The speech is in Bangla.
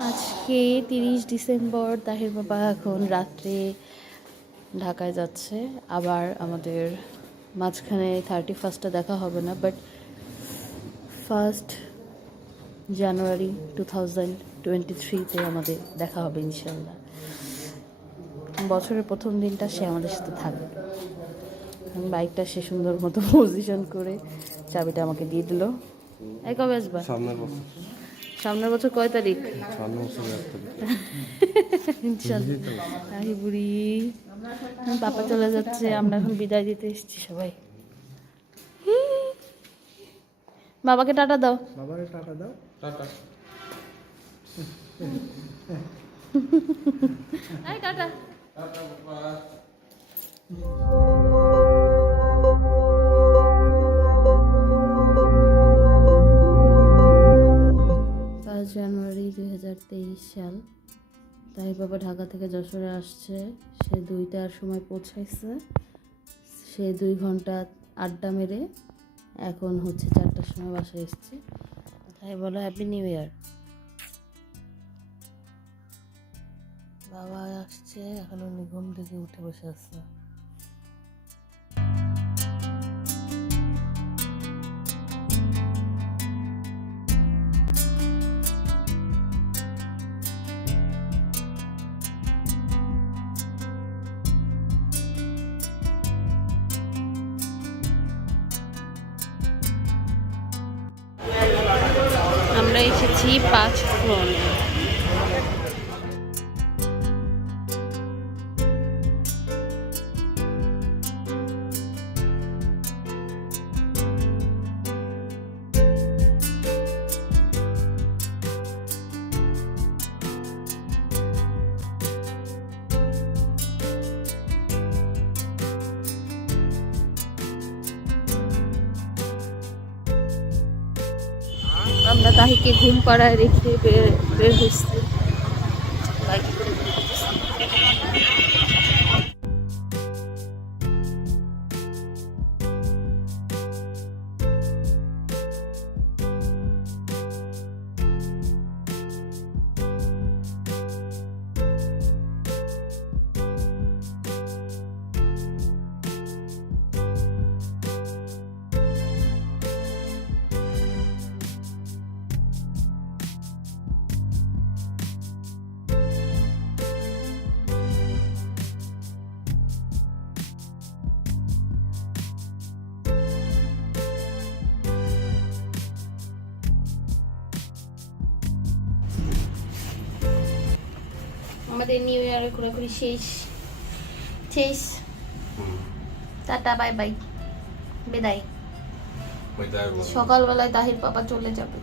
আজকে 30 ডিসেম্বর। তাহির বাবা এখন রাত্রে ঢাকায় যাচ্ছে। আবার আমাদের মাঝখানে 31st দেখা হবে না, বাট 1 জানুয়ারি 2023-তে আমাদের দেখা হবে ইনশাল্লাহ। বছরের প্রথম দিনটা সে আমাদের সাথে থাকবে। বাইকটা সে সুন্দর মতো পজিশন করে চাবিটা আমাকে দিয়ে দিল। এই কবে আসবা? সামনের বছর কয় তারিখ? ইনশাল্লাহ। বুড়ি পাপা চলে যাচ্ছে, আমরা এখন বিদায় দিতে এসেছি সবাই। বাবাকে টাটা দাও। বাবাকে টাটা দাও। টাটা। এই টাটা। টাটা বাবা। 5 জানুয়ারি 2023 সাল। তাই বাবা ঢাকা থেকে যশোরে আসছে। সে 2টার সময় পৌঁছাইছে। সে 2 ঘন্টা আড্ডা মেরে এখন হচ্ছে 4টার সময় বাসায় এসছে। তাই বলো হ্যাপি নিউ ইয়ার। বাবা আসছে, এখন উনি ঘুম থেকে উঠে বসে আছে। আমরা এসেছি 5 ফ্লোরে। আমরা তাহিকে ঘুম পাড়ায় রেখে বের হয়েছি। আমাদের নিউ ইয়ারের ঘোরাঘুরি শেষ। টাটা বাই বাই, বিদায়। সকালবেলায় তাহির বাবা চলে যাবে।